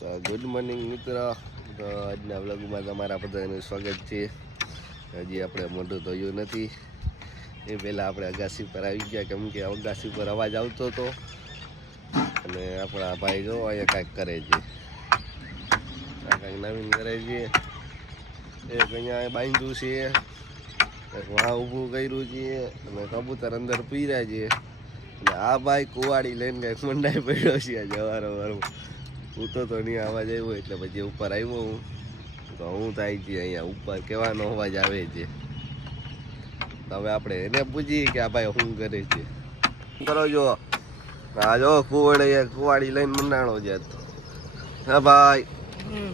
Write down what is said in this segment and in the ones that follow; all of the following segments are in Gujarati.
તો ગુડ મોર્નિંગ મિત્રો. તો આજના વ્લોગમાં તમારા બધાનું સ્વાગત છે. હજી આપણે મોઢું ધોયું નથી. એ પહેલાં આપણે અગાસી પર આવી ગયા, કેમ કે અગાસી પર અવાજ આવતો હતો. અને આપણા ભાઈ જો અહીંયા કાંઈક કરે છે, આ કાંઈક નવીન કરે છે. એક અહીંયા બાંધ્યું છે, એક વાહ ઊભું કર્યું છે, અને કબૂતર અંદર પીર્યા છે. અને આ ભાઈ કુવાડી લઈને કાંઈક મંડાઈ પડ્યો છે આજે વારંવાર. ઉતો તો નહીં અવાજ આવ્યો, એટલે પછી ઉપર આવ્યો હું. તો હું થાય છે અહીંયા ઉપર કહેવાનો અવાજ આવે છે. હવે આપણે એને પૂછીએ કે આ ભાઈ શું કરે છે. શું કરો છો? હા જો કુવાડી લઈને મંડાણો છે. હા ભાઈ,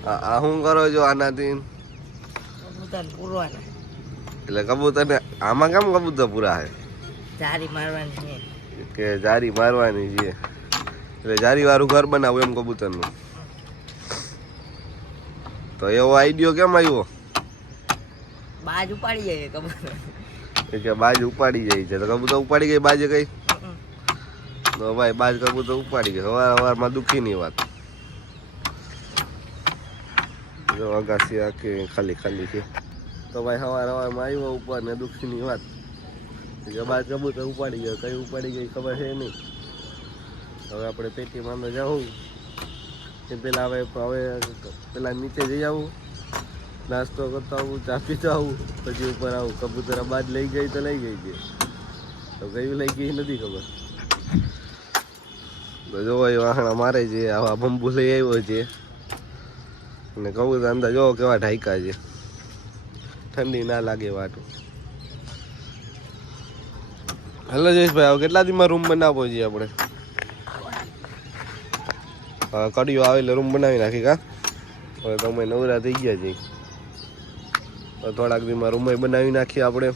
આ શું કરો છો આનાથી? એટલે કબૂતર ને આમાં કેમ કબૂતર પૂરા છે? જારી મારવાની છે કે જારી મારવાની છે, એટલે જારી વાળું ઘર બનાવું એમ કબૂતરનું. તો એવો આઈડિયો કેમ આવ્યો? બાજ ઉપાડી જાય કબૂતર. કે બાજ ઉપાડી જાય છે, તો કબૂતર ઉપાડી ગઈ બાજે કઈ? તો ભાઈ બાજ કબૂતર ઉપાડી ગઈ સવારમાં દુઃખીની વાત. જો અગાસી આખી ખાલી ખાલી છે. તો ભાઈ સવારમાં આવ્યો ઉપર ને દુઃખીની વાત કે બાજ કબૂતર ઉપાડી ગયો. કઈ ઉપાડી ગઈ ખબર છે નહીં. હવે આપણે પેટીમાં અંદર જાઉં એ પહેલાં હવે પેલા નીચે જઈ આવું, નાસ્તો કરતા આવું, ચા પીતા આવું, પછી ઉપર આવું. કબૂતર બાદ લઈ ગઈ તો લઈ ગઈ છે, તો કયું લઈ ગઈ નથી ખબર. તો જોવો એ વાહણા મારે છે, આવા બંબુ લઈ આવ્યો છે. અને કબૂતર અંદર જોવો કેવા ઢાંકા છે, ઠંડી ના લાગે વાટું. હેલો જયેશભાઈ, હવે કેટલા દીમાં રૂમ બનાવવો છે આપણે? હા, કડીઓ આવે એટલે રૂમ બનાવી નાખી કા. હવે તમે નવરા થઈ ગયા છે, તો થોડાક દીમાં રૂમ બનાવી નાખીએ આપણે.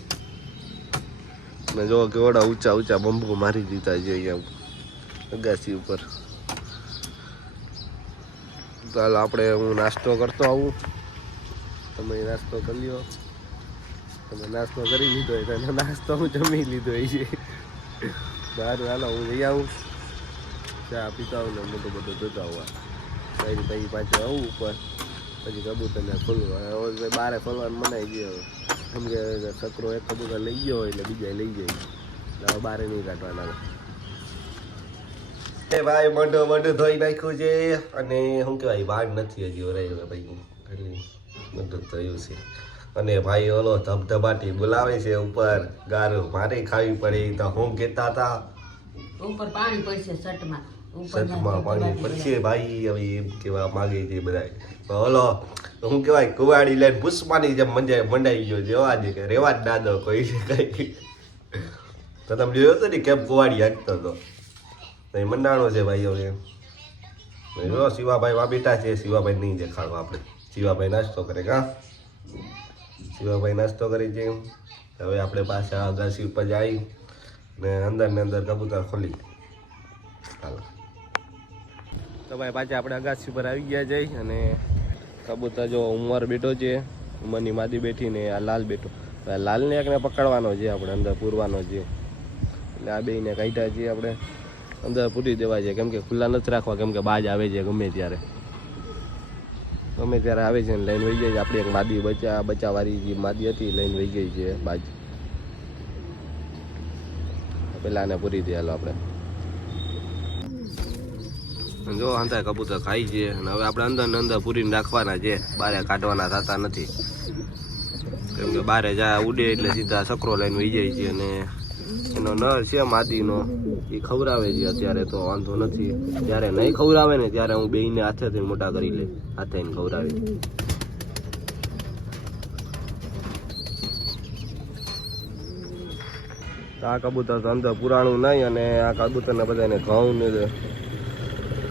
ને જો કેવડા ઊંચા ઊંચા બંબુ મારી દીધા છે અહીંયા અગાસી ઉપર. તો હાલ આપણે હું નાસ્તો કરતો આવું, તમે નાસ્તો કરી લ્યો. તમે નાસ્તો કરી લીધો હોય તો નાસ્તો હું જમી લીધો હોય છે. સારું હાલો હું જઈ આવું, ચા પીતા આવું ને મોટું બધું જોતા આવવા. પછી પાછું આવું ઉપર, પછી કબૂતરને ખોલવા. હવે બારે ખોલવાનું મનાઈ ગયો, કેમ કે છકરો એક કબૂતર લઈ ગયો હોય એટલે બીજા લઈ જાય, એટલે હવે બારે નહીં કાઢવાના. એ ભાઈ મોઢું ધોઈ નાખ્યું છે, અને શું કહેવાય વાળ નથી હજી વરાય ભાઈ, એટલે મોઢું ધોયું છે. અને ભાઈ ઓલો ધબધબાટી બોલાવે છે ઉપર, ગારો મારે ખાવી પડે. તો હું કહેતા હતા ઉપર પાણી પડશે સટમાં, સટમાં પાણી પડશે ભાઈ. હવે એમ કેવા માગે છે બધા. ઓલો શું કહેવાય કુવાડી લઈને પુષ્પાની જેમ મંડાઈ ગયો છે આજે, કે રેવા જ દાદો કોઈ છે કઈ. તો તમે જોયો હતો ને કેમ કુવાડી હાંકતો હતો? એ મંડાણો છે ભાઈ. હવે જો શિવાભાઈ વા બેઠા છે. શિવાભાઈ નહીં દેખાડવા આપણે. શિવાભાઈ નાસ્તો કરે કા? શિવાભાઈ નાસ્તો કરી છે. હવે આપણે પાછા અગાસી ઉપર જઈ ને અંદર કબૂતર ખોલી. હાલો તો ભાઈ પાછા આપણે અગાસી ઉપર આવી ગયા જઈ. અને કબૂતર જો ઉમર બેઠો છે, ઉમરની માદી બેઠી ને આ લાલ બેઠો. આ લાલને એકને પકડવાનો છે આપણે, અંદર પૂરવાનો છે. એટલે આ બેને કાઢ્યા છીએ આપણે, અંદર પૂરી દેવા છે. કેમ કે ખુલ્લા નથી રાખવા, કેમ કે બાજ આવે છે ગમે ત્યારે આવે છે ને લઈને વહી જાય છે. આપણી એક માદી બચાવાળી જે માદી હતી લઈને વહી ગઈ છે બાજ. પેલા ને પૂરી દે હાલો આપણે. જો અંધાય કબૂતર ખાઈ છે, અને હવે આપણે અંદર ને અંદર પૂરીને રાખવાના છે, બારે કાઢવાના થતા નથી. કેમ કે બારે જાય ઉડે એટલે સીધા છકરો લઈને વહી જાય છે. અને એનો નર છે માદીનો, એ ખવડાવે છે અત્યારે, તો વાંધો નથી. જ્યારે નહીં ખવડાવે ને ત્યારે હું બેયને હાથેથી મોટા કરી લે, હાથે ખવડાવી. આ કબૂતર તો અંદર પુરાણું નહીં, અને આ કબૂતરને બધાને ઘઉં ને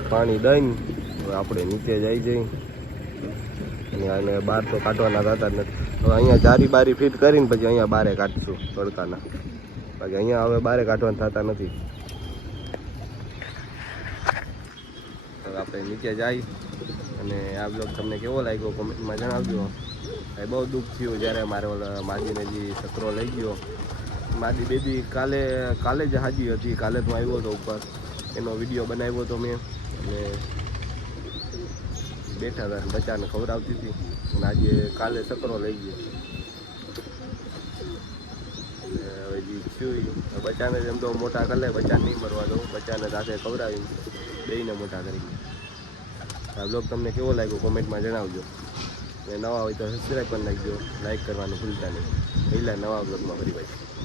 પાણી દઈને આપણે નીચે જઈ જઈ. અને આને બહાર તો કાઢવાના થતા જ નથી. હવે અહીંયા જારી બારી ફિટ કરીને પછી અહીંયા બારે કાઢશું તડકાના. બાકી અહીંયા હવે બારે કાઢવાના થતા નથી. હવે આપણે નીચે જઈ. અને આ બ્લોગ તમને કેવો લાગ્યો કોમેન્ટમાં જણાવજો. ભાઈ બહુ દુઃખ થયું જ્યારે મારે ઓલા માદીને જે છકરો લઈ ગયો. માદી બેદી કાલે જ હાજી હતી, કાલે તો આવ્યો હતો ઉપર, એનો વિડીયો બનાવ્યો હતો મેં. અને બેઠા હતા અને બચ્ચાને ખવડાવતી હતી અને આજે કાલે સકરો લઈ ગયો. હવે જે થયું બચ્ચાને એમ તો મોટા કરી લે, બચ્ચાને નહીં મરવા દઉં, બચ્ચાને સાથે ખવડાવી બેયને મોટા કરી. આ બ્લોગ તમને કેવો લાગ્યો કોમેન્ટમાં જણાવજો. અને નવા હોય તો સબસ્ક્રાઈબ કરી નાખજો, લાઈક કરવાનું ભૂલતા નહીં. પહેલાં નવા બ્લોગમાં ફરી પાછી.